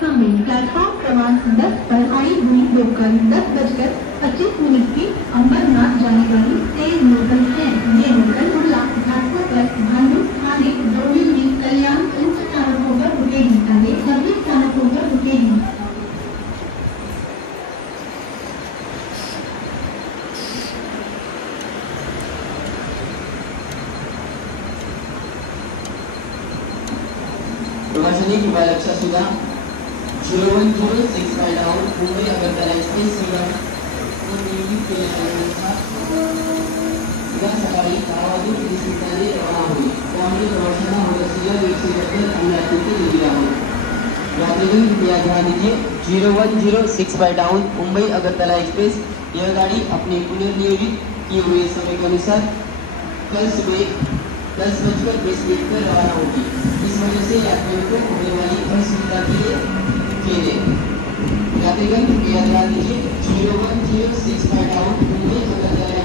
व्यवस्था में प्लेटफॉर्म क्रमांक 10 पर आई हुई दोपहर 10:25 की अंबरनाथ जाने वाली तेज लोकल है। ये लोकल कुर्ला घाटों पर भांडू थाने डोंबिवली कल्याण इन स्थानकों पर रुकेगी। आगे सभी स्थानकों पर रुकेगी। प्रवाशांनी कृपया लक्षात सुद्धा 01065 डाऊन मुंबई अगरतला एक्सप्रेस सेवा नियोजित केल्यानुसार उद्या सकाळी 10 वाजून 30 मिनिटांनी रवाना होईल। त्यामुळे प्रवाशांना होत असलेल्या गैरसोयीबद्दल आम्ही अत्यंत दिलेले आहोत। यात्रेगण कृपया ध्यान दीजिए 01065 डाउन मुंबई अगरतला एक्सप्रेस यह गाड़ी अपने पुनर्नियोजित किए हुए समय के अनुसार कल सुबह 10:20 पर रवाना होगी। इस वजह से यात्रियों को होने वाली असुविधा के लिए खेद है। यात्रीगण कृपया ध्यान दीजिए 01065 डाउन मुंबई अगरतला